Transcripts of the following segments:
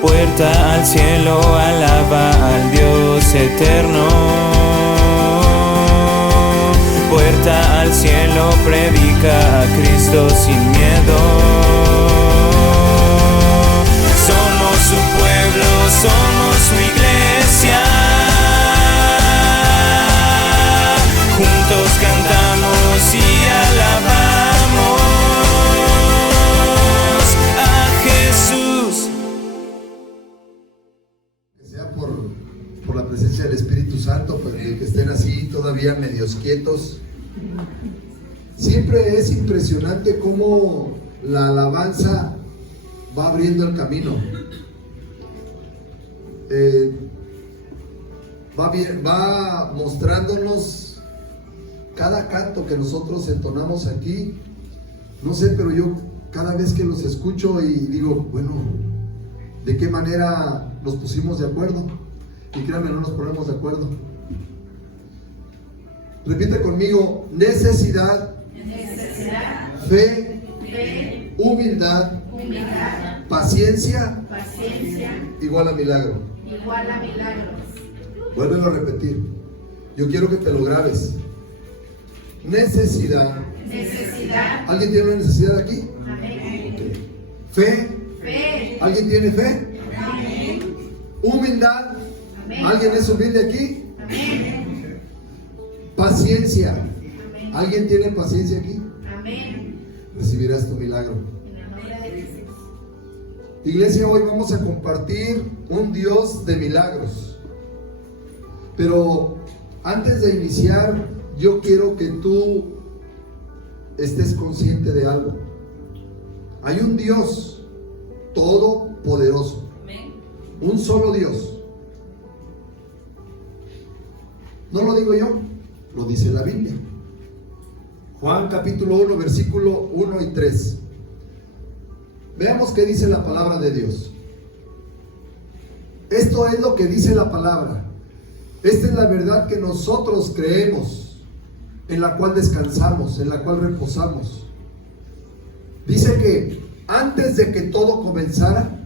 Puerta al cielo, alaba al Dios eterno. Puerta al cielo, predica a Cristo sin miedo. Somos su pueblo, somos su iglesia. Juntos cantamos y alabamos a Jesús. Que sea por la presencia del Espíritu Santo, pues, que estén así todavía medios quietos. Siempre es impresionante cómo la alabanza va abriendo el camino. Va mostrándonos cada canto que nosotros entonamos aquí. No sé, pero yo cada vez que los escucho y digo, bueno, ¿de qué manera nos pusimos de acuerdo? Y créanme, no nos ponemos de acuerdo. Repite conmigo: necesidad, fe, humildad, paciencia, igual a milagro. Vuélvelo a repetir. Yo quiero que te lo grabes. Necesidad. ¿Alguien tiene una necesidad aquí? Okay. Fe. ¿Alguien tiene fe? Humildad. ¿Alguien es humilde aquí? Paciencia. ¿Alguien tiene paciencia aquí? Recibirás tu milagro. Iglesia, hoy vamos a compartir un Dios de milagros. Pero antes de iniciar, yo quiero que tú estés consciente de algo. Hay un Dios todopoderoso. Un solo Dios. No lo digo yo, lo dice la Biblia. Juan capítulo 1, versículo 1 y 3. Veamos qué dice la palabra de Dios. Esto es lo que dice la palabra. Esta es la verdad que nosotros creemos, en la cual descansamos, en la cual reposamos. Dice que antes de que todo comenzara,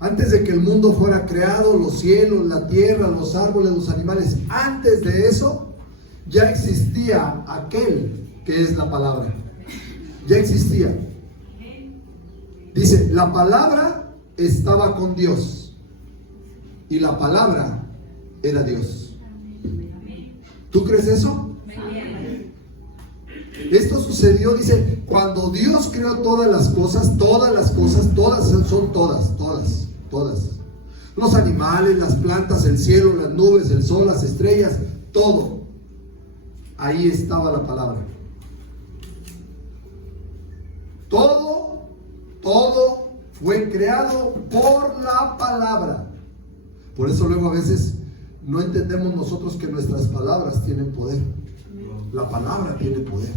antes de que el mundo fuera creado, los cielos, la tierra, los árboles, los animales, antes de eso, ya existía aquel que es la palabra. Ya existía. Dice, la palabra estaba con Dios y la palabra era Dios. ¿Tú crees eso? Esto sucedió, dice, cuando Dios creó todas las cosas, son todas. Los animales, las plantas, el cielo, las nubes, el sol, las estrellas, todo. Ahí estaba la palabra. Todo fue creado por la palabra. Por eso luego a veces no entendemos nosotros que nuestras palabras tienen poder. La palabra tiene poder.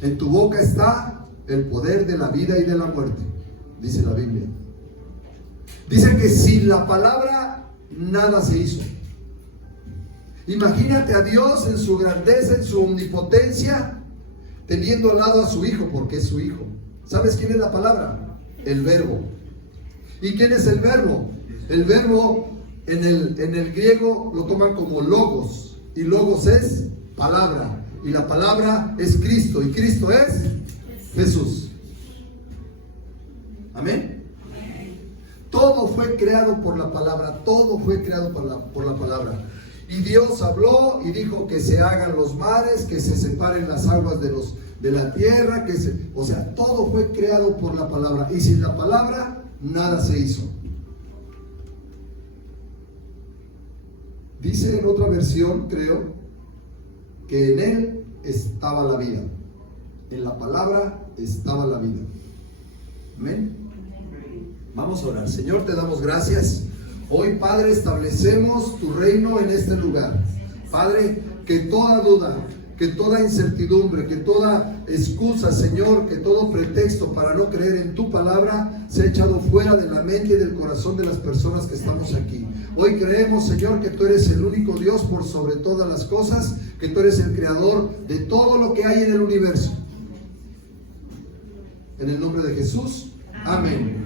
En tu boca está el poder de la vida y de la muerte, dice la Biblia. Dice que sin la palabra nada se hizo. Imagínate a Dios en su grandeza, en su omnipotencia, teniendo al lado a su Hijo, porque es su Hijo. ¿Sabes quién es la palabra? El Verbo. ¿Y quién es el Verbo? El Verbo en el griego lo toman como logos, y logos es palabra, y la palabra es Cristo, y Cristo es Jesús. Amén. Todo fue creado por la palabra, todo fue creado por la palabra. Y Dios habló y dijo que se hagan los mares, que se separen las aguas de la tierra, o sea, todo fue creado por la palabra. Y sin la palabra, nada se hizo. Dice en otra versión, creo, que en Él estaba la vida. En la palabra estaba la vida. Amén. Vamos a orar. Señor, te damos gracias. Hoy, Padre, establecemos tu reino en este lugar. Padre, que toda duda, que toda incertidumbre, que toda excusa, Señor, que todo pretexto para no creer en tu palabra sea echado fuera de la mente y del corazón de las personas que estamos aquí. Hoy creemos, Señor, que tú eres el único Dios por sobre todas las cosas, que tú eres el creador de todo lo que hay en el universo. En el nombre de Jesús, amén.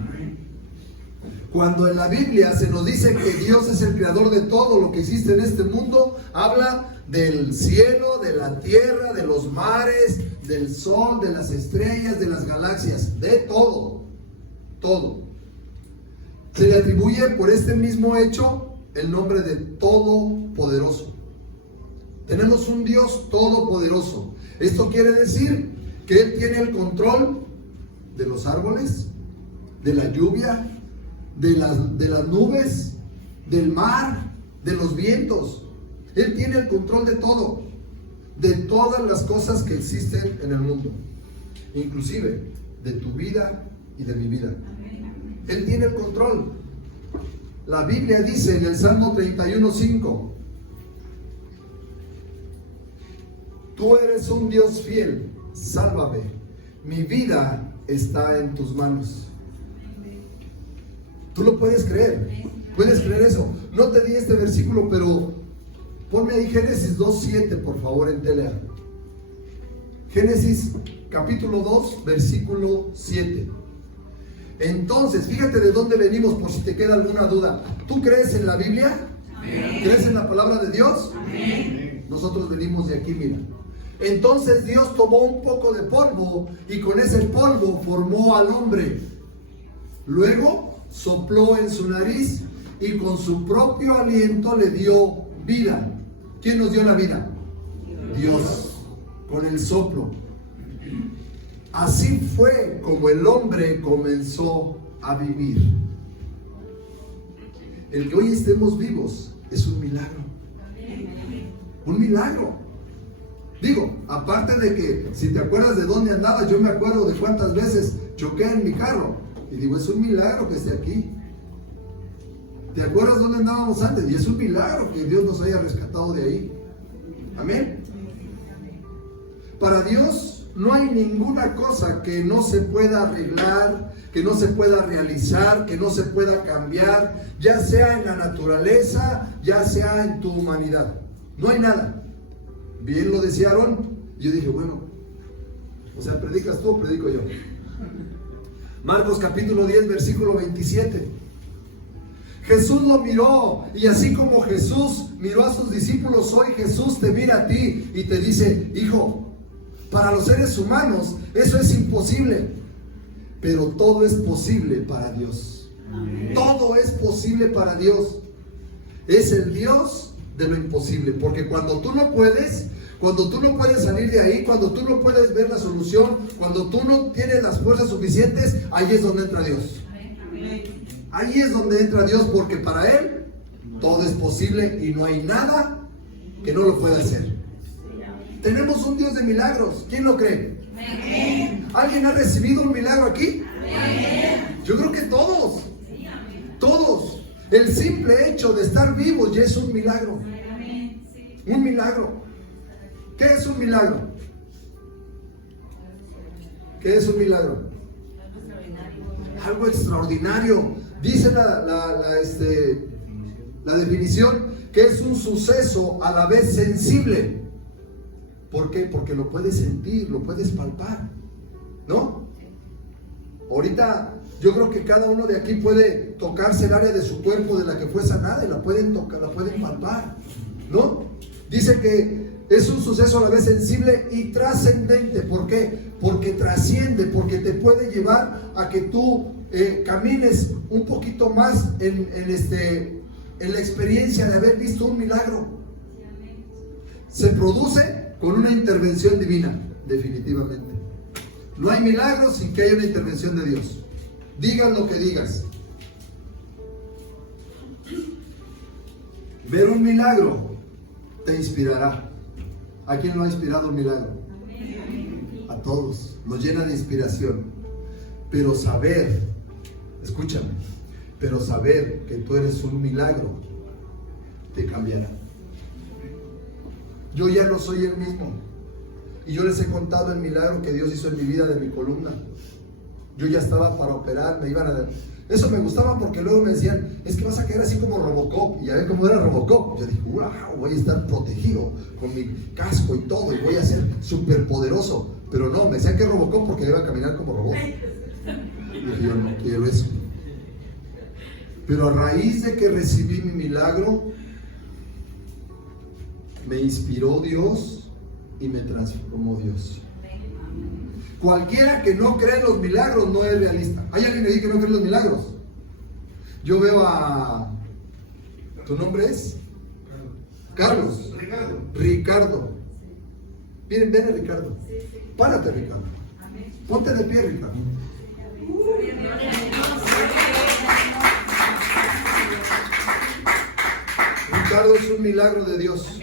Cuando en la Biblia se nos dice que Dios es el creador de todo lo que existe en este mundo, habla del cielo, de la tierra, de los mares, del sol, de las estrellas, de las galaxias, de todo, todo. Se le atribuye por este mismo hecho el nombre de Todopoderoso. Tenemos un Dios todopoderoso. Esto quiere decir que Él tiene el control de los árboles, de la lluvia, de las nubes, del mar, de los vientos. Él tiene el control de todo, de todas las cosas que existen en el mundo, inclusive de tu vida y de mi vida. Él tiene el control. La Biblia dice en el Salmo 31:5: tú eres un Dios fiel, sálvame, mi vida está en tus manos. Tú lo puedes creer, puedes creer eso. No te di este versículo, pero ponme ahí Génesis 2:7, por favor, en Telea. Génesis capítulo 2, versículo 7. Entonces, fíjate de dónde venimos por si te queda alguna duda. ¿Tú crees en la Biblia? Amén. ¿Crees en la palabra de Dios? Amén. Nosotros venimos de aquí, mira. Entonces Dios tomó un poco de polvo y con ese polvo formó al hombre. Luego sopló en su nariz y con su propio aliento le dio vida. ¿Quién nos dio la vida? Dios, con el soplo. Así fue como el hombre comenzó a vivir. El que hoy estemos vivos es un milagro. Un milagro. Digo, aparte de que si te acuerdas de dónde andabas, yo me acuerdo de cuántas veces choqué en mi carro. Y digo, es un milagro que esté aquí. ¿Te acuerdas dónde andábamos antes? Y es un milagro que Dios nos haya rescatado de ahí. Amén. Para Dios no hay ninguna cosa que no se pueda arreglar, que no se pueda realizar, que no se pueda cambiar, ya sea en la naturaleza, ya sea en tu humanidad. No hay nada. Bien lo decía Aarón. Yo dije, bueno, o sea, ¿predicas tú o predico yo? Marcos capítulo 10, versículo 27. Jesús lo miró, y así como Jesús miró a sus discípulos, hoy Jesús te mira a ti y te dice: hijo, para los seres humanos eso es imposible, pero todo es posible para Dios. Amén. Todo es posible para Dios. Es el Dios de lo imposible, porque cuando tú no puedes salir de ahí, cuando tú no puedes ver la solución, cuando tú no tienes las fuerzas suficientes, ahí es donde entra Dios. Amén. Ahí es donde entra Dios, porque para Él todo es posible y no hay nada que no lo pueda hacer. Tenemos un Dios de milagros. ¿Quién lo cree? Amén. ¿Alguien ha recibido un milagro aquí? Amén. Yo creo que todos. Sí, todos. El simple hecho de estar vivos ya es un milagro. Amén. Sí. Un milagro. ¿Qué es un milagro? ¿Qué es un milagro? Algo extraordinario. Dice la definición que es un suceso a la vez sensible. ¿Por qué? Porque lo puedes sentir, lo puedes palpar, ¿no? Ahorita yo creo que cada uno de aquí puede tocarse el área de su cuerpo de la que fue sanada y la pueden tocar, la pueden palpar, ¿no? Dice que es un suceso a la vez sensible y trascendente. ¿Por qué? Porque trasciende, porque te puede llevar a que tú camines un poquito más en la experiencia de haber visto un milagro. Se produce con una intervención divina, definitivamente. No hay milagros sin que haya una intervención de Dios. Digas lo que digas. Ver un milagro te inspirará. ¿A quién lo ha inspirado un milagro? A todos. Nos llena de inspiración. Pero saber, escúchame, pero saber que tú eres un milagro te cambiará. Yo ya no soy el mismo. Y yo les he contado el milagro que Dios hizo en mi vida de mi columna. Yo ya estaba para operar, me iban a... Eso me gustaba porque luego me decían, es que vas a quedar así como Robocop. Y ya ven cómo era Robocop. Yo dije, wow, voy a estar protegido con mi casco y todo, y voy a ser súper poderoso. Pero no, me decían que Robocop porque iba a caminar como robot. Y dije, yo no quiero eso. Pero a raíz de que recibí mi milagro, me inspiró Dios y me transformó Dios. Cualquiera que no cree en los milagros no es realista. ¿Hay alguien que dice que no cree en los milagros? Yo veo a... ¿Tu nombre es? Carlos. Ricardo. Miren, ven a Ricardo. Párate, Ricardo. Ponte de pie, Ricardo. Ricardo es un milagro de Dios.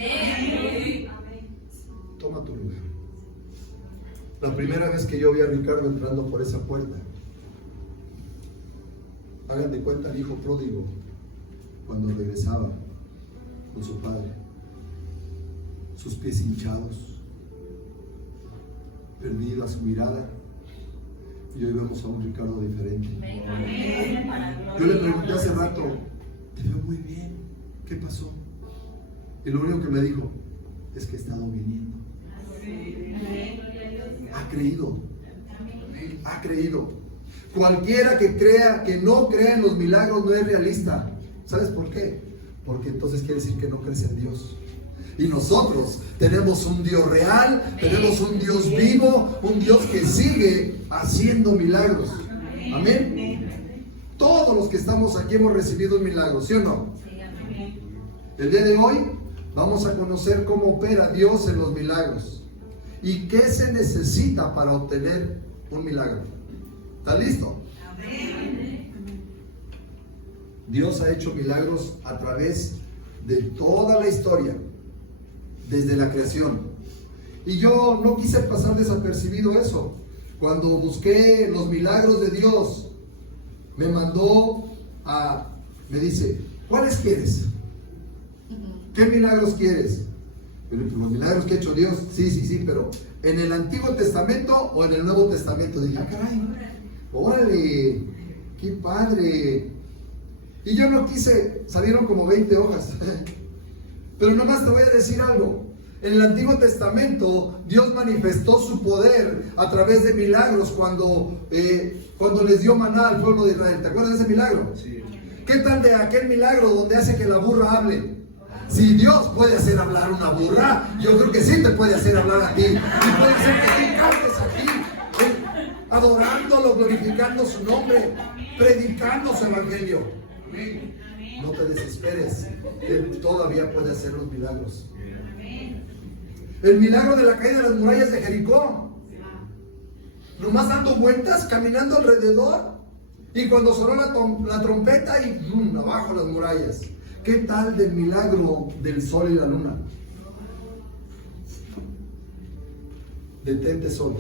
Toma tu lugar. La primera vez que yo vi a Ricardo entrando por esa puerta, hagan de cuenta el hijo pródigo cuando regresaba con su padre, sus pies hinchados, perdido a su mirada, y hoy vemos a un Ricardo diferente. Yo le pregunté hace rato, te veo muy bien, ¿qué pasó? Y lo único que me dijo es que he estado viniendo. Ha creído. Ha creído. Cualquiera que crea, que no crea en los milagros no es realista. ¿Sabes por qué? Porque entonces quiere decir que no crees en Dios. Y nosotros tenemos un Dios real, tenemos un Dios vivo, un Dios que sigue haciendo milagros. Amén. Todos los que estamos aquí hemos recibido un milagro, ¿sí o no? El día de hoy vamos a conocer cómo opera Dios en los milagros y qué se necesita para obtener un milagro. ¿Estás listo? Dios ha hecho milagros a través de toda la historia, desde la creación. Y yo no quise pasar desapercibido eso. Cuando busqué los milagros de Dios, me dice, ¿cuáles quieres? ¿Qué milagros quieres? Los milagros que ha hecho Dios, sí, pero ¿en el Antiguo Testamento o en el Nuevo Testamento? Dije, caray, órale, qué padre. Y yo no quise, salieron como 20 hojas. Pero nomás te voy a decir algo. En el Antiguo Testamento, Dios manifestó su poder a través de milagros cuando les dio maná al pueblo de Israel. ¿Te acuerdas de ese milagro? Sí. ¿Qué tal de aquel milagro donde hace que la burra hable? Si Dios puede hacer hablar una burra, yo creo que sí te puede hacer hablar a ti. Y puede ser que tú cantes aquí, adorándolo, glorificando su nombre, predicando su evangelio. No te desesperes, Él todavía puede hacer los milagros. El milagro de la caída de las murallas de Jericó, nomás dando vueltas, caminando alrededor, y cuando sonó la trompeta y abajo las murallas. ¿Qué tal del milagro del sol y la luna? Detente sol,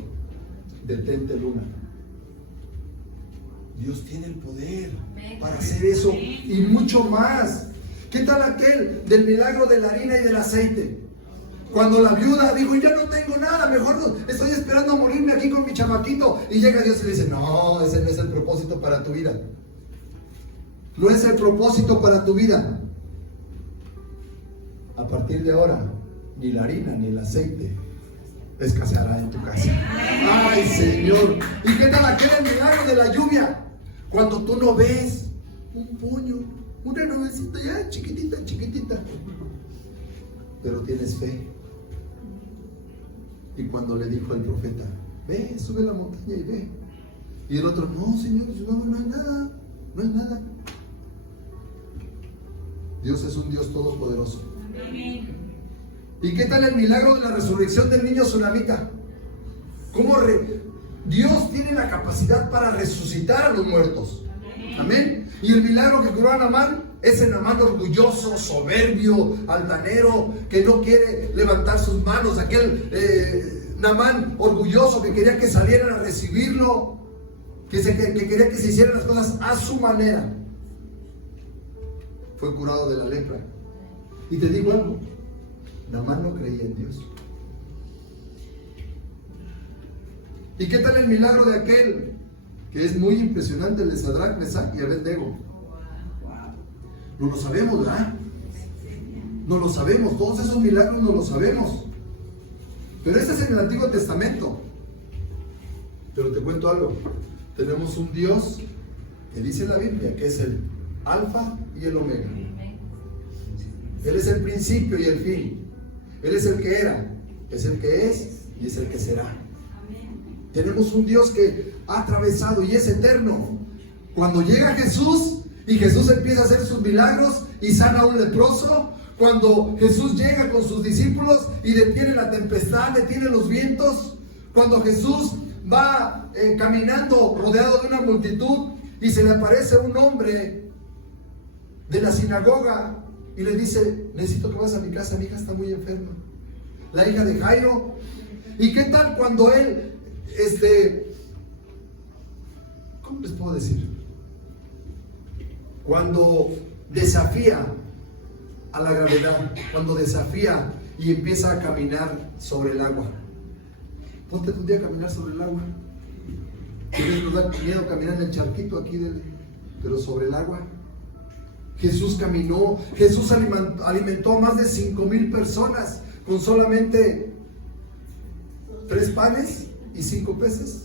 detente luna. Dios tiene el poder para hacer eso y mucho más. ¿Qué tal aquel del milagro de la harina y del aceite? Cuando la viuda dijo, ya no tengo nada, mejor no, estoy esperando a morirme aquí con mi chamaquito. Y llega Dios y le dice, no, ese no es el propósito para tu vida. No es el propósito para tu vida. A partir de ahora, ni la harina ni el aceite escaseará en tu casa. ¡Ay, Señor! ¿Y qué tal aquel milagro de la lluvia? Cuando tú no ves un puño, una nubecita ya chiquitita, pero tienes fe. Y cuando le dijo al profeta, ve, sube la montaña y ve. Y el otro, no, Señor, no hay nada, no hay nada. Dios es un Dios todopoderoso. ¿Y qué tal el milagro de la resurrección del niño tsunamita? Dios tiene la capacidad para resucitar a los muertos. Amén. Y el milagro que curó a Naamán, ese Naamán orgulloso, soberbio, altanero, que no quiere levantar sus manos, aquel Naamán orgulloso que quería que salieran a recibirlo, que quería que se hicieran las cosas a su manera, fue curado de la lepra. Y te digo algo, Naamán no creía en Dios. ¿Y qué tal el milagro de aquel que es muy impresionante, el de Sadrach, Mesach y Abednego? No lo sabemos, ¿verdad? No lo sabemos, todos esos milagros no lo sabemos. Pero ese es en el Antiguo Testamento. Pero te cuento algo, tenemos un Dios que dice en la Biblia que es el Alfa y el Omega. Él es el principio y el fin. Él es el que era, es el que es y es el que será. Tenemos un Dios que ha atravesado y es eterno. Cuando llega Jesús y Jesús empieza a hacer sus milagros y sana a un leproso, cuando Jesús llega con sus discípulos y detiene la tempestad, detiene los vientos, cuando Jesús va caminando rodeado de una multitud y se le aparece un hombre de la sinagoga y le dice: necesito que vayas a mi casa, mi hija está muy enferma, la hija de Jairo. ¿Y qué tal cuando él, ¿cómo les puedo decir? Cuando desafía a la gravedad, cuando desafía y empieza a caminar sobre el agua. Ponte un día a caminar sobre el agua. ¿Tienes miedo caminar en el charquito aquí, pero sobre el agua? Jesús caminó, Jesús alimentó a más de 5,000 personas con solamente 3 panes y 5 peces.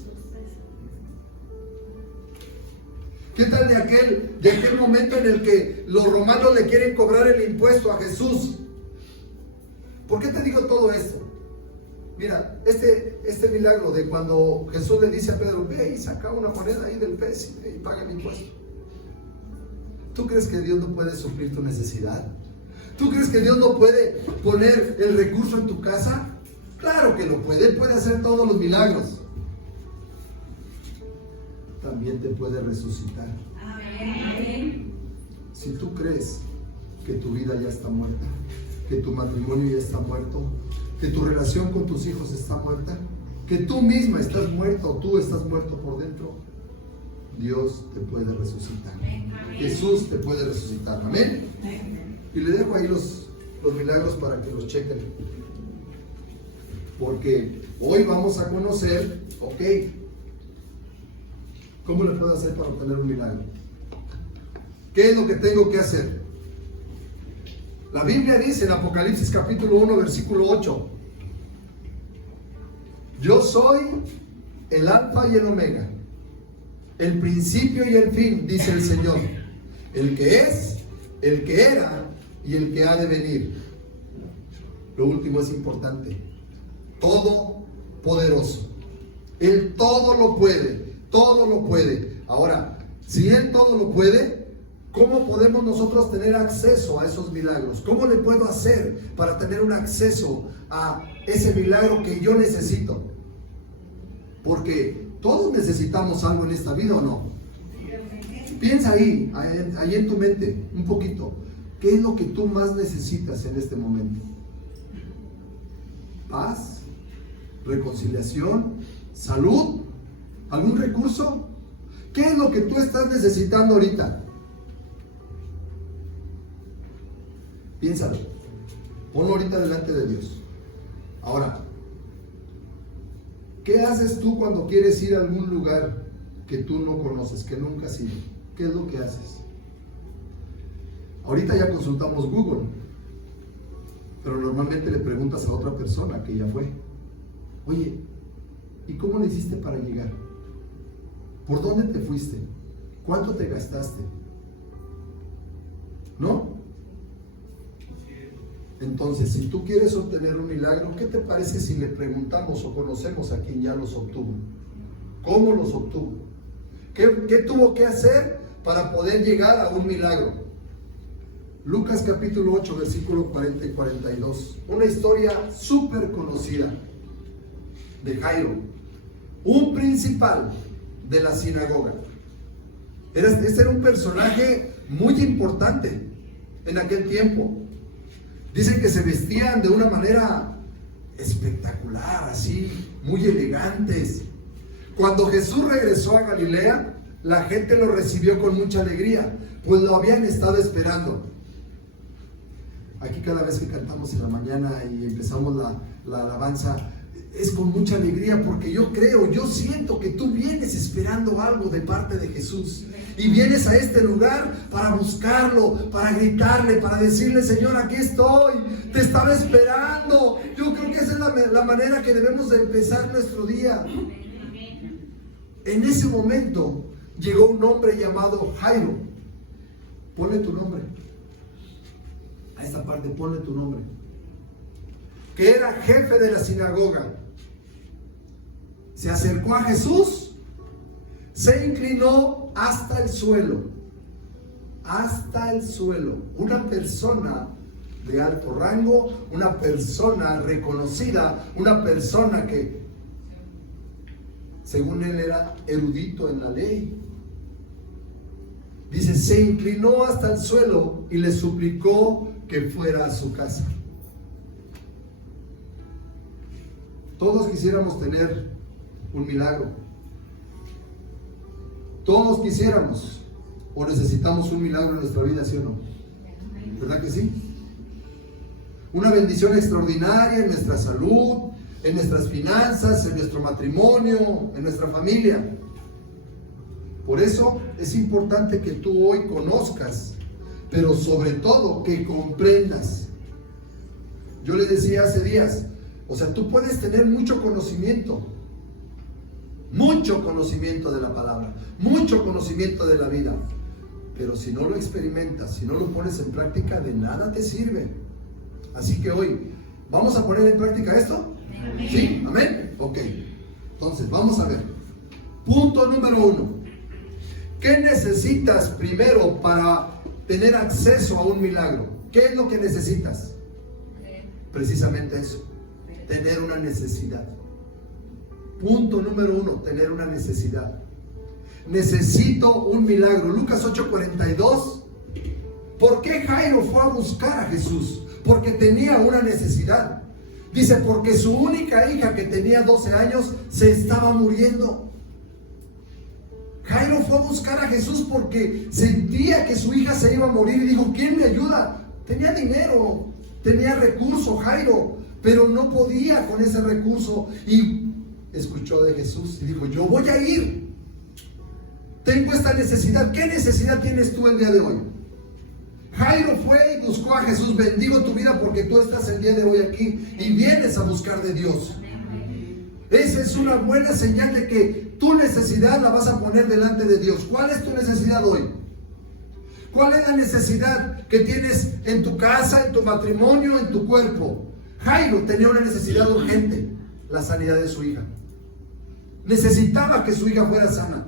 ¿Qué tal de aquel momento en el que los romanos le quieren cobrar el impuesto a Jesús? ¿Por qué te digo todo esto? Mira, este milagro de cuando Jesús le dice a Pedro: ve y saca una moneda ahí del pez y paga el impuesto. ¿Tú crees que Dios no puede suplir tu necesidad? ¿Tú crees que Dios no puede poner el recurso en tu casa? Claro que lo puede. Él puede hacer todos los milagros. También te puede resucitar. Amén. Si tú crees que tu vida ya está muerta, que tu matrimonio ya está muerto, que tu relación con tus hijos está muerta, que tú misma estás muerta o tú estás muerto por dentro, Dios te puede resucitar. Amén. Jesús te puede resucitar. Amén. Y le dejo ahí los milagros para que los chequen, porque hoy vamos a conocer, ¿cómo le puedo hacer para obtener un milagro? ¿Qué es lo que tengo que hacer? La Biblia dice en Apocalipsis capítulo 1 versículo 8: yo soy el Alfa y el Omega, el principio y el fin, dice el Señor, el que es, el que era y el que ha de venir. Lo último es importante: todopoderoso. Él todo lo puede, todo lo puede. Ahora, si Él todo lo puede, ¿cómo podemos nosotros tener acceso a esos milagros? ¿Cómo le puedo hacer para tener un acceso a ese milagro que yo necesito? Porque todos necesitamos algo en esta vida, ¿o no? Piensa ahí en tu mente un poquito. ¿Qué es lo que tú más necesitas en este momento? ¿Paz? ¿Reconciliación? ¿Salud? ¿Algún recurso? ¿Qué es lo que tú estás necesitando ahorita? Piénsalo. Ponlo ahorita delante de Dios. Ahora, ¿qué haces tú cuando quieres ir a algún lugar que tú no conoces, que nunca has ido? ¿Qué es lo que haces? Ahorita ya consultamos Google, pero normalmente le preguntas a otra persona que ya fue: oye, ¿y cómo le hiciste para llegar? ¿Por dónde te fuiste? ¿Cuánto te gastaste? ¿No? Entonces, si tú quieres obtener un milagro, ¿qué te parece si le preguntamos o conocemos a quien ya los obtuvo? ¿Cómo los obtuvo? ¿Qué tuvo que hacer para poder llegar a un milagro? Lucas capítulo 8, versículo 40 y 42. Una historia súper conocida de Jairo, un principal de la sinagoga. Este era un personaje muy importante en aquel tiempo. Dicen que se vestían de una manera espectacular, así, muy elegantes. Cuando Jesús regresó a Galilea, la gente lo recibió con mucha alegría, pues lo habían estado esperando. Aquí cada vez que cantamos en la mañana y empezamos la alabanza, es con mucha alegría, porque yo siento que tú vienes esperando algo de parte de Jesús. Y vienes a este lugar para buscarlo, para gritarle, para decirle: Señor, aquí estoy, te estaba esperando. Yo creo que esa es la manera que debemos de empezar nuestro día. En ese momento llegó un hombre llamado Jairo. Ponle tu nombre. A esta parte ponle tu nombre. Que era jefe de la sinagoga. Se acercó a Jesús, se inclinó hasta el suelo. Hasta el suelo. Una persona de alto rango, una persona reconocida, una persona que, según él, era erudito en la ley. Dice, se inclinó hasta el suelo y le suplicó que fuera a su casa. Todos quisiéramos tener un milagro. Todos quisiéramos o necesitamos un milagro en nuestra vida, ¿sí o no? ¿Verdad que sí? Una bendición extraordinaria en nuestra salud, en nuestras finanzas, en nuestro matrimonio, en nuestra familia. Por eso es importante que tú hoy conozcas, pero sobre todo que comprendas. Yo les decía hace días, o sea, tú puedes tener mucho conocimiento de la palabra, mucho conocimiento de la vida, pero si no lo experimentas, si no lo pones en práctica, de nada te sirve. Así que hoy, ¿vamos a poner en práctica esto? ¿Amén? ¿Sí? ¿Amén? Ok. Entonces, vamos a ver. Punto número 1. ¿Qué necesitas primero para tener acceso a un milagro? ¿Qué es lo que necesitas? Precisamente eso. Tener una necesidad. Punto número 1, tener una necesidad. Necesito un milagro. Lucas 8:42. ¿Por qué Jairo fue a buscar a Jesús? Porque tenía una necesidad. Dice, porque su única hija, que tenía 12 años, se estaba muriendo. Jairo fue a buscar a Jesús porque sentía que su hija se iba a morir y dijo, ¿quién me ayuda? Tenía dinero, tenía recursos Jairo, pero no podía con ese recurso, y escuchó de Jesús y dijo, yo voy a ir. Tengo esta necesidad. ¿Qué necesidad tienes tú el día de hoy? Jairo fue y buscó a Jesús. Bendigo tu vida porque tú estás el día de hoy aquí y vienes a buscar de Dios. Esa es una buena señal de que tu necesidad la vas a poner delante de Dios. ¿Cuál es tu necesidad hoy? ¿Cuál es la necesidad que tienes en tu casa, en tu matrimonio, en tu cuerpo? Jairo tenía una necesidad urgente, la sanidad de su hija. Necesitaba que su hija fuera sana.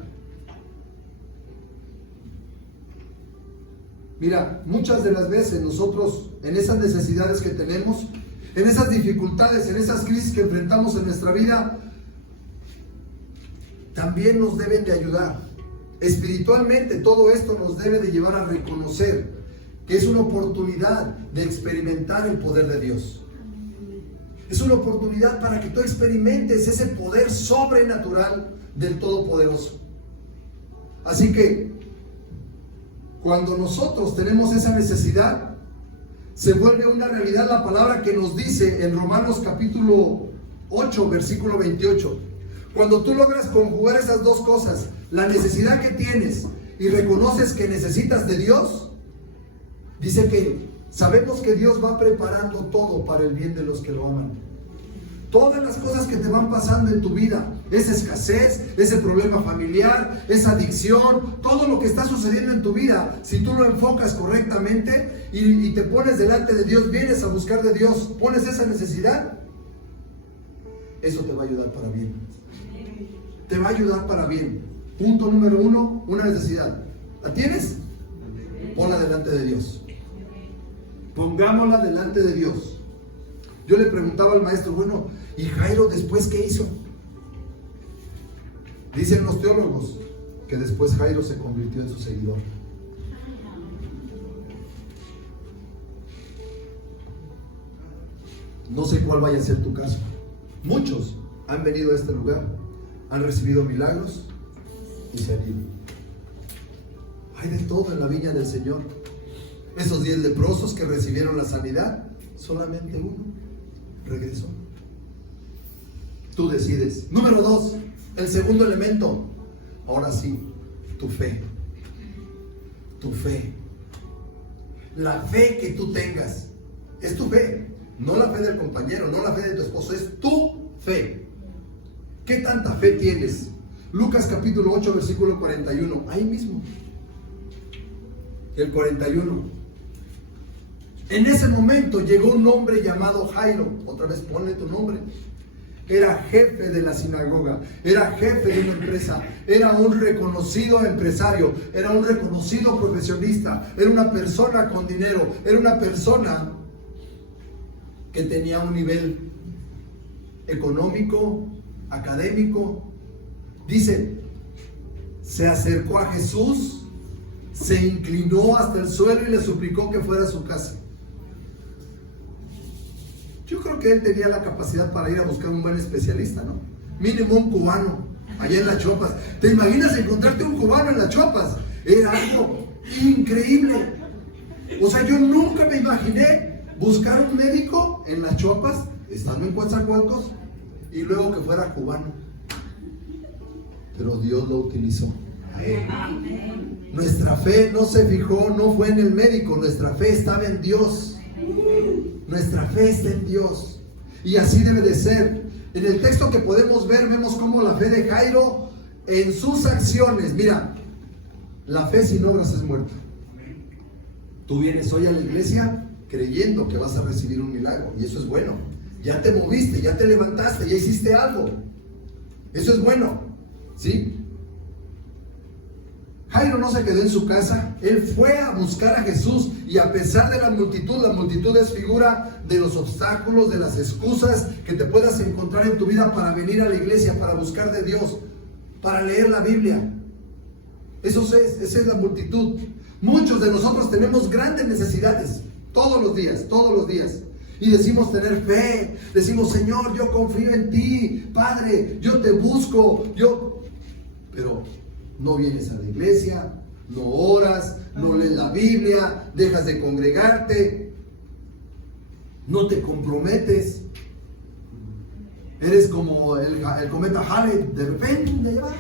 Mira, muchas de las veces nosotros, en esas necesidades que tenemos, en esas dificultades, en esas crisis que enfrentamos en nuestra vida, también nos deben de ayudar. Espiritualmente, todo esto nos debe de llevar a reconocer que es una oportunidad de experimentar el poder de Dios. Es una oportunidad para que tú experimentes ese poder sobrenatural del Todopoderoso. Así que, cuando nosotros tenemos esa necesidad, se vuelve una realidad la palabra que nos dice en Romanos capítulo 8, versículo 28. Cuando tú logras conjugar esas dos cosas, la necesidad que tienes y reconoces que necesitas de Dios, dice que sabemos que Dios va preparando todo para el bien de los que lo aman. Todas las cosas que te van pasando en tu vida, esa escasez, ese problema familiar, esa adicción, todo lo que está sucediendo en tu vida, si tú lo enfocas correctamente y te pones delante de Dios, vienes a buscar de Dios, pones esa necesidad, eso te va a ayudar para bien. Te va a ayudar para bien. Punto número 1, una necesidad. ¿La tienes? Ponla delante de Dios. Pongámosla delante de Dios. Yo le preguntaba al maestro, bueno, ¿y Jairo después qué hizo? Dicen los teólogos que después Jairo se convirtió en su seguidor. No sé cuál vaya a ser tu caso. Muchos han venido a este lugar, han recibido milagros y se han ido. Hay de todo en la viña del Señor. Esos 10 leprosos que recibieron la sanidad, solamente uno regresó. Tú decides. Número 2, el segundo elemento. Ahora sí, tu fe. Tu fe. La fe que tú tengas. Es tu fe. No la fe del compañero, no la fe de tu esposo, es tu fe. ¿Qué tanta fe tienes? Lucas capítulo 8, versículo 41. Ahí mismo. el 41. En ese momento llegó un hombre llamado Jairo. Otra vez ponle tu nombre. Era jefe de la sinagoga, era jefe de una empresa, era un reconocido empresario, era un reconocido profesionista, era una persona con dinero, era una persona que tenía un nivel económico, académico. Dice, se acercó a Jesús, se inclinó hasta el suelo y le suplicó que fuera a su casa. Yo creo que él tenía la capacidad para ir a buscar un buen especialista, ¿no? Mínimo un cubano, allá en Las Chopas. ¿Te imaginas encontrarte un cubano en Las Chopas? Era algo increíble. O sea, yo nunca me imaginé buscar un médico en Las Chopas, estando en Coatzacoalcos, y luego que fuera cubano. Pero Dios lo utilizó a él. Nuestra fe no se fijó, no fue en el médico, nuestra fe estaba en Dios. Nuestra fe está en Dios. Y así debe de ser. En el texto que podemos ver, vemos cómo la fe de Jairo en sus acciones. Mira, la fe sin obras es muerta. Tú vienes hoy a la iglesia creyendo que vas a recibir un milagro. Y eso es bueno. Ya te moviste, ya te levantaste, ya hiciste algo. Eso es bueno. ¿Sí? Jairo no se quedó en su casa, él fue a buscar a Jesús, y a pesar de la multitud es figura de los obstáculos, de las excusas que te puedas encontrar en tu vida para venir a la iglesia, para buscar de Dios, para leer la Biblia. Esa es la multitud. Muchos de nosotros tenemos grandes necesidades, todos los días. Y decimos tener fe, decimos, Señor, yo confío en ti, Padre, yo te busco, pero no vienes a la iglesia, no oras, no lees la Biblia, dejas de congregarte, no te comprometes. Eres como el cometa Halley, de repente ya va.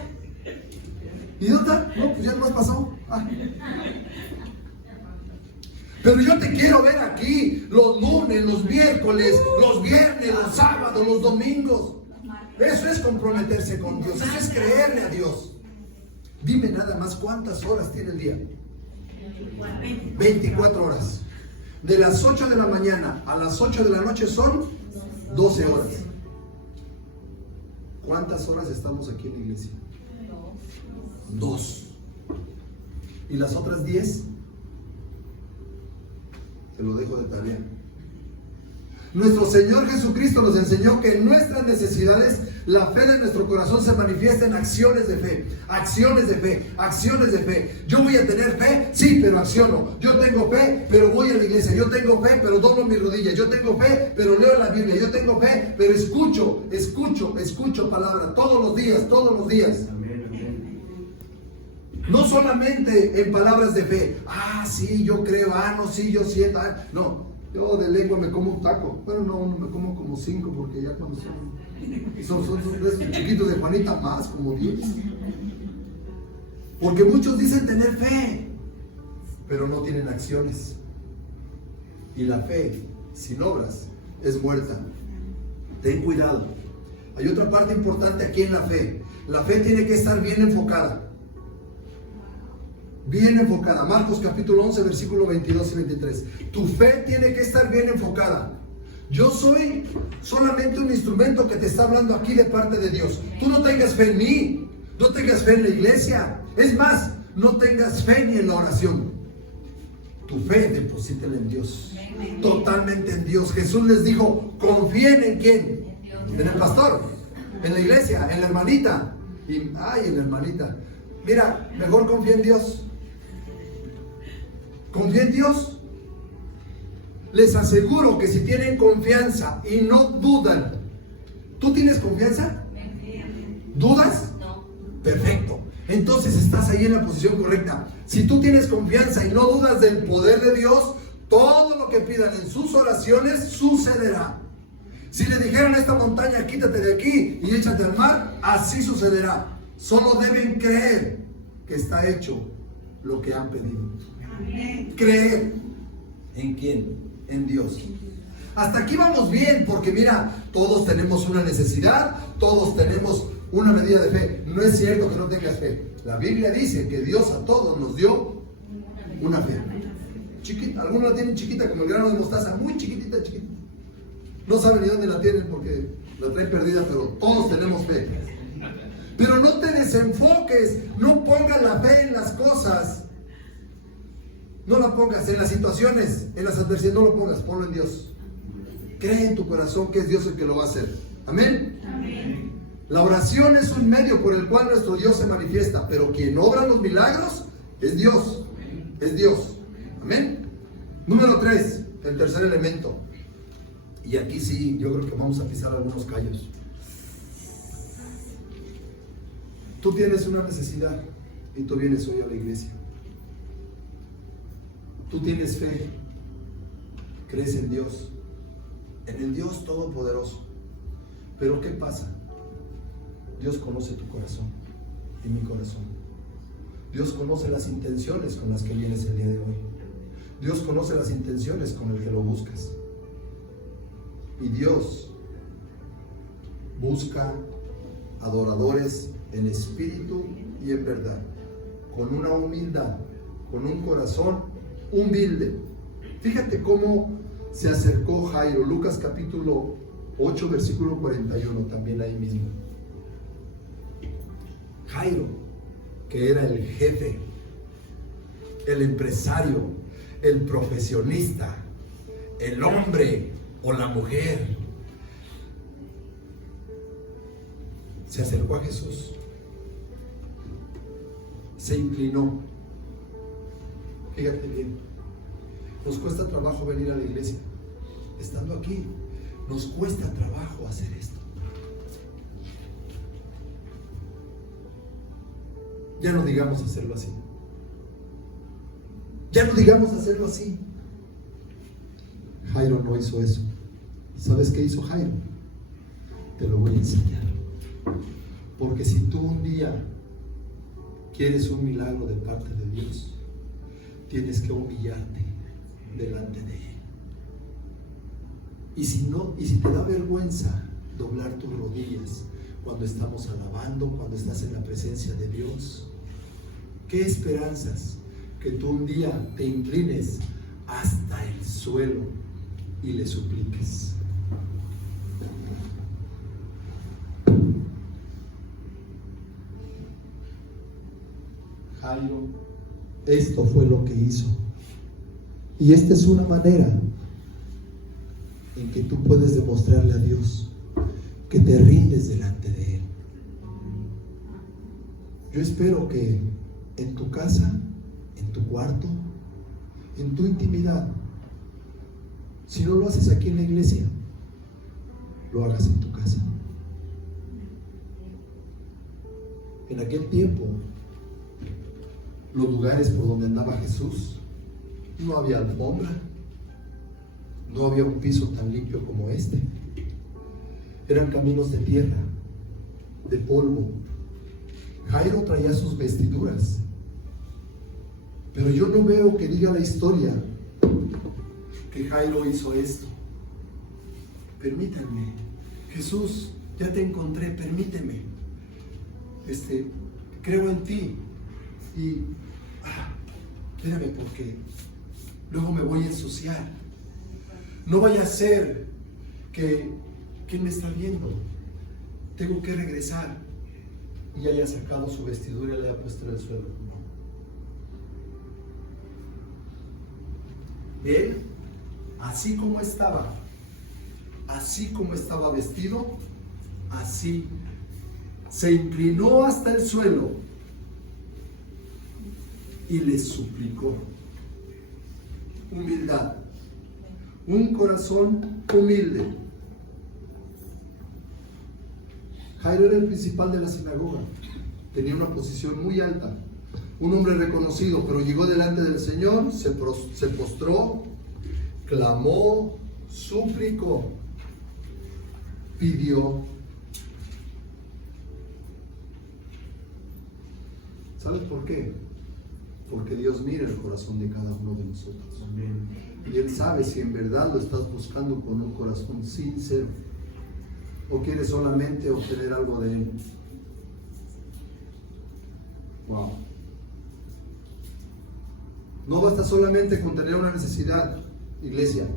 ¿Y dónde está? No, pues ya no más pasó. Pero yo te quiero ver aquí los lunes, los miércoles, los viernes, los sábados, los domingos. Eso es comprometerse con Dios, eso es creerle a Dios. Dime nada más cuántas horas tiene el día. 24 horas. De las 8 de la mañana a las 8 de la noche son 12 horas. ¿Cuántas horas estamos aquí en la iglesia? 2. ¿Y las otras 10? Te lo dejo de tarea. Nuestro Señor Jesucristo nos enseñó que en nuestras necesidades la fe de nuestro corazón se manifiesta en acciones de fe. Acciones de fe, acciones de fe. Yo voy a tener fe, sí, pero acciono. Yo tengo fe, pero voy a la iglesia. Yo tengo fe, pero doblo mis rodillas. Yo tengo fe, pero leo la Biblia. Yo tengo fe, pero escucho palabra todos los días. No solamente en palabras de fe. Sí, yo creo. No, sí, yo siento. No. Yo de lengua me como un taco. Bueno, no me como como 5, porque ya cuando son chiquitos de Juanita, más como 10. Porque muchos dicen tener fe, pero no tienen acciones. Y la fe sin obras es muerta. Ten cuidado. Hay otra parte importante aquí en la fe. La fe tiene que estar bien enfocada. Bien enfocada. Marcos capítulo 11, versículo 22 y 23. Tu fe tiene que estar bien enfocada. Yo soy solamente un instrumento que te está hablando aquí de parte de Dios. Tú no tengas fe en mí, no tengas fe en la iglesia. Es más, no tengas fe ni en la oración. Tu fe deposítala en Dios. Totalmente en Dios. Jesús les dijo, confíen en quién. En el pastor, en la iglesia, en la hermanita. En la hermanita. Mira, mejor confía en Dios. Confía en Dios. Les aseguro que si tienen confianza y no dudan. ¿Tú tienes confianza? ¿Dudas? No. Perfecto. Entonces estás ahí en la posición correcta. Si tú tienes confianza y no dudas del poder de Dios, todo lo que pidan en sus oraciones sucederá. Si le dijeran a esta montaña, quítate de aquí y échate al mar, así sucederá. Solo deben creer que está hecho lo que han pedido. Amén. Creer. ¿En quién? En Dios. Hasta aquí vamos bien, porque mira, todos tenemos una necesidad, todos tenemos una medida de fe. No es cierto que no tengas fe. La Biblia dice que Dios a todos nos dio Una fe. Chiquita, algunos la tienen chiquita como el grano de mostaza, muy chiquitita, chiquita. No saben ni dónde la tienen porque la traen perdida, pero todos tenemos fe. Pero no te desenfoques, no pongas la fe en las cosas. No la pongas en las situaciones, en las adversidades, no lo pongas, ponlo en Dios. Cree en tu corazón que es Dios el que lo va a hacer. Amén. Amén. La oración es un medio por el cual nuestro Dios se manifiesta, pero quien obra los milagros es Dios. Es Dios. Amén. Número 3, el tercer elemento. Y aquí sí, yo creo que vamos a pisar algunos callos. Tú tienes una necesidad y tú vienes hoy a la iglesia. Tú tienes fe, crees en Dios, en el Dios Todopoderoso. Pero ¿qué pasa? Dios conoce tu corazón y mi corazón. Dios conoce las intenciones con las que vienes el día de hoy. Dios conoce las intenciones con las que lo buscas. Y Dios busca adoradores en espíritu y en verdad, con una humildad, con un corazón humilde. Fíjate cómo se acercó Jairo, Lucas capítulo 8, versículo 41, también ahí mismo. Jairo, que era el jefe, el empresario, el profesionista, el hombre o la mujer, se acercó a Jesús, se inclinó. Fíjate bien, nos cuesta trabajo venir a la iglesia. Estando aquí, nos cuesta trabajo hacer esto. Ya no digamos hacerlo así. Ya no digamos hacerlo así. Jairo no hizo eso. ¿Sabes qué hizo Jairo? Te lo voy a enseñar. Porque si tú un día quieres un milagro de parte de Dios, tienes que humillarte delante de Él. Y si te da vergüenza doblar tus rodillas cuando estamos alabando, cuando estás en la presencia de Dios, ¿qué esperanzas? Que tú un día te inclines hasta el suelo y le supliques. Jairo, esto fue lo que hizo. Y esta es una manera en que tú puedes demostrarle a Dios que te rindes delante de Él. Yo espero que en tu casa, en tu cuarto, en tu intimidad, si no lo haces aquí en la iglesia, lo hagas en tu casa. En aquel tiempo, los lugares por donde andaba Jesús, no había alfombra, no había un piso tan limpio como este. Eran caminos de tierra, de polvo. Jairo traía sus vestiduras, pero yo no veo que diga la historia que Jairo hizo esto. Permítanme, Jesús, ya te encontré, permíteme. Creo en ti y espérame, porque luego me voy a ensuciar. No vaya a ser que ¿quién me está viendo? Tengo que regresar y haya sacado su vestidura y la haya puesto en el suelo. Él, así como estaba vestido, así se inclinó hasta el suelo y le suplicó. Humildad, un corazón humilde. Jairo era el principal de la sinagoga, tenía una posición muy alta, un hombre reconocido, pero llegó delante del Señor, se postró, clamó, suplicó, pidió. ¿Sabes por qué? Porque Dios mira el corazón de cada uno de nosotros. Amén. Y Él sabe si en verdad lo estás buscando con un corazón sincero o quieres solamente obtener algo de Él. Wow. No basta solamente con tener una necesidad, iglesia.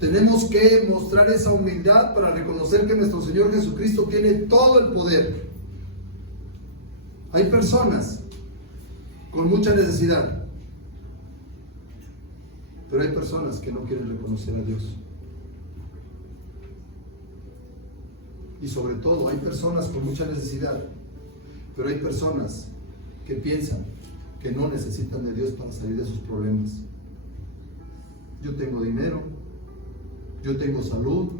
Tenemos que mostrar esa humildad para reconocer que nuestro Señor Jesucristo tiene todo el poder. Hay personas con mucha necesidad, pero hay personas que no quieren reconocer a Dios. Y sobre todo, hay personas con mucha necesidad, pero hay personas que piensan que no necesitan de Dios para salir de sus problemas. Yo tengo dinero, yo tengo salud,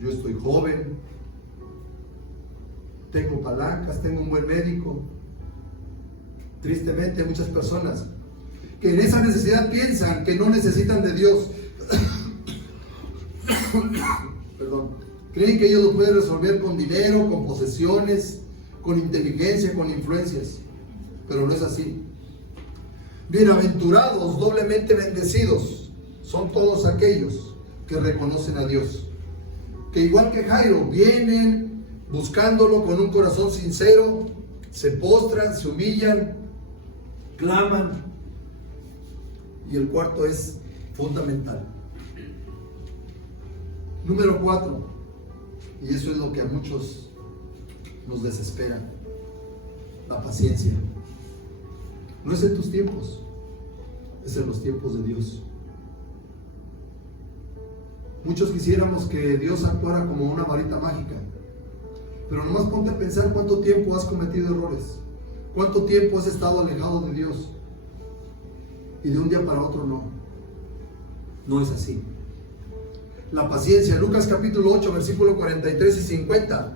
yo estoy joven, tengo palancas, tengo un buen médico. Tristemente, hay muchas personas que en esa necesidad piensan que no necesitan de Dios. Perdón. Creen que ellos lo pueden resolver con dinero, con posesiones, con inteligencia, con influencias. Pero no es así. Bienaventurados, doblemente bendecidos, son todos aquellos que reconocen a Dios. Que igual que Jairo, vienen buscándolo con un corazón sincero, se postran, se humillan, claman. Y el cuarto es fundamental. Número 4, y eso es lo que a muchos nos desespera: la paciencia. No es en tus tiempos, es en los tiempos de Dios. Muchos quisiéramos que Dios actuara como una varita mágica, pero nomás ponte a pensar cuánto tiempo has cometido errores, cuánto tiempo has estado alejado de Dios, y de un día para otro no es así. La paciencia, Lucas capítulo 8, versículo 43 y 50,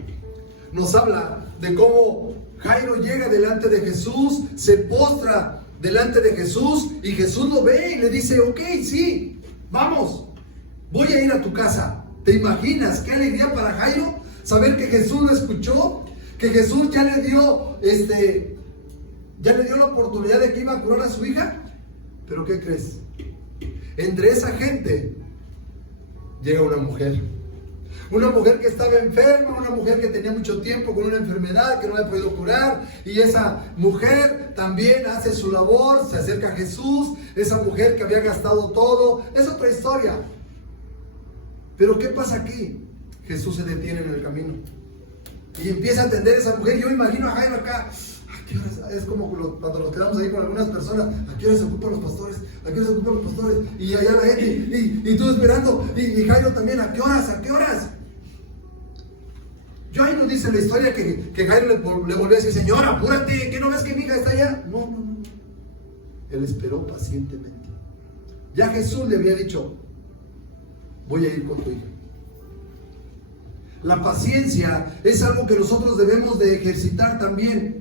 nos habla de cómo Jairo llega delante de Jesús, se postra delante de Jesús, y Jesús lo ve y le dice: ok, sí, vamos, voy a ir a tu casa. ¿Te imaginas qué alegría para Jairo saber que Jesús lo escuchó? Que Jesús ya le dio la oportunidad de que iba a curar a su hija. Pero ¿qué crees? Entre esa gente llega una mujer que estaba enferma, una mujer que tenía mucho tiempo con una enfermedad que no había podido curar, y esa mujer también hace su labor, se acerca a Jesús. Esa mujer que había gastado todo, es otra historia. Pero ¿qué pasa aquí? Jesús se detiene en el camino y empieza a atender a esa mujer. Yo imagino a Jairo acá. Es como cuando nos quedamos ahí con algunas personas: ¿a qué hora se ocupan los pastores? ¿A qué hora se ocupan los pastores? Y allá la gente, y tú esperando, y Jairo también: ¿a qué horas? ¿A qué horas? Yo ahí nos dice la historia que Jairo le volvió a decir: señora, apúrate, ¿qué no ves que mi hija está allá? No. Él esperó pacientemente. Ya Jesús le había dicho: voy a ir con tu hija. La paciencia es algo que nosotros debemos de ejercitar también.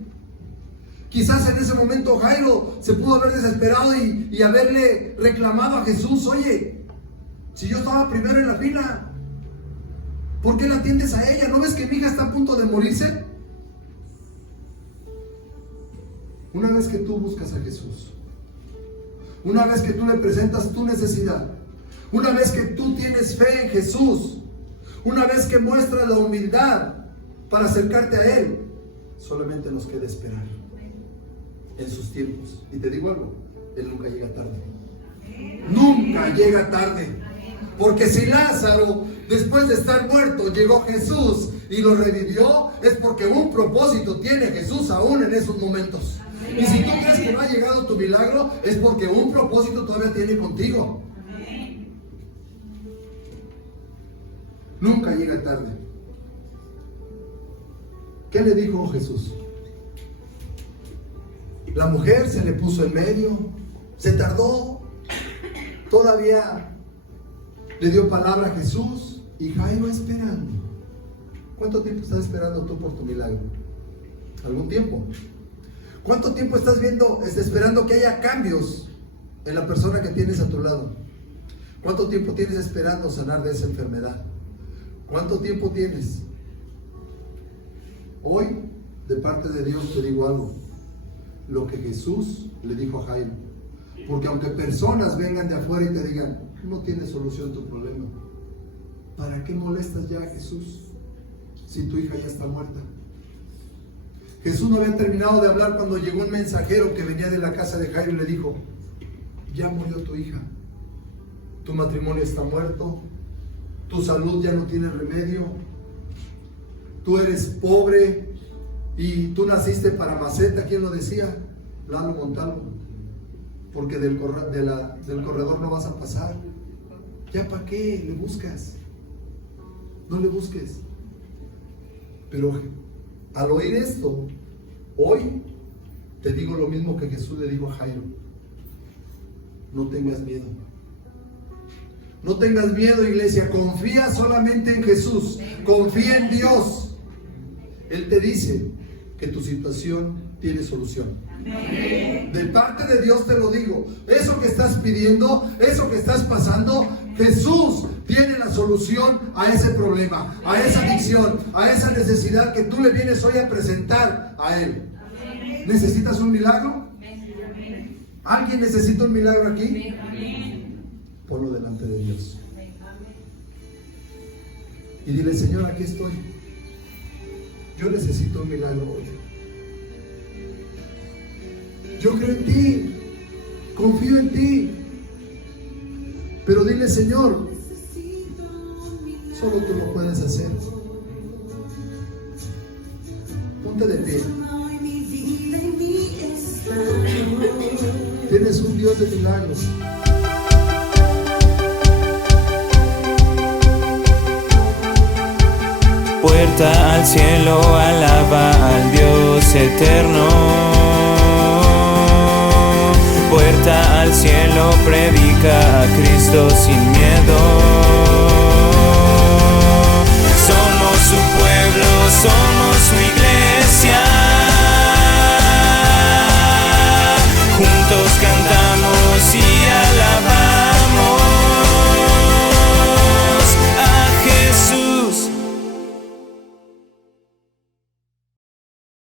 Quizás en ese momento Jairo se pudo haber desesperado y haberle reclamado a Jesús: oye, si yo estaba primero en la fila, ¿por qué la atiendes a ella? ¿No ves que mi hija está a punto de morirse? Una vez que tú buscas a Jesús, una vez que tú le presentas tu necesidad, una vez que tú tienes fe en Jesús, una vez que muestras la humildad para acercarte a Él, solamente nos queda esperar en sus tiempos. Y te digo algo: Él nunca llega tarde. Nunca llega tarde. Porque si Lázaro, después de estar muerto, llegó Jesús y lo revivió, es porque un propósito tiene Jesús aún en esos momentos. Y si tú crees que no ha llegado tu milagro, es porque un propósito todavía tiene contigo. Nunca llega tarde. ¿Qué le dijo Jesús? La mujer se le puso en medio, se tardó, todavía le dio palabra a Jesús, y Jairo esperando. ¿Cuánto tiempo estás esperando tú por tu milagro? ¿Algún tiempo? ¿Cuánto tiempo estás esperando que haya cambios en la persona que tienes a tu lado? ¿Cuánto tiempo tienes esperando sanar de esa enfermedad? ¿Cuánto tiempo tienes? Hoy, de parte de Dios, te digo algo: lo que Jesús le dijo a Jairo. Porque aunque personas vengan de afuera y te digan: no tienes solución tu problema, ¿para qué molestas ya a Jesús si tu hija ya está muerta? Jesús no había terminado de hablar cuando llegó un mensajero que venía de la casa de Jairo y le dijo: ya murió tu hija, tu matrimonio está muerto, tu salud ya no tiene remedio, tú eres pobre y tú naciste para maceta. ¿Quién lo decía? Lalo Montalvo. Porque del corredor no vas a pasar. ¿Ya para qué le buscas? No le busques. Pero al oír esto, hoy te digo lo mismo que Jesús le dijo a Jairo: no tengas miedo. No tengas miedo, iglesia. Confía solamente en Jesús. Confía en Dios. Él te dice que tu situación tiene solución. De parte de Dios te lo digo. Eso que estás pidiendo, eso que estás pasando, Jesús tiene la solución a ese problema, a esa adicción, a esa necesidad que tú le vienes hoy a presentar a Él. ¿Necesitas un milagro? ¿Alguien necesita un milagro aquí? Ponlo delante de Dios y dile: Señor, aquí estoy. Yo necesito un milagro hoy. Yo creo en ti, confío en ti, pero dile: Señor, solo tú lo puedes hacer. Ponte de pie. Tienes un Dios de milagros. Puerta al cielo, alaba al Dios eterno. Puerta al cielo, predica a Cristo sin miedo. Somos su pueblo, somos su iglesia.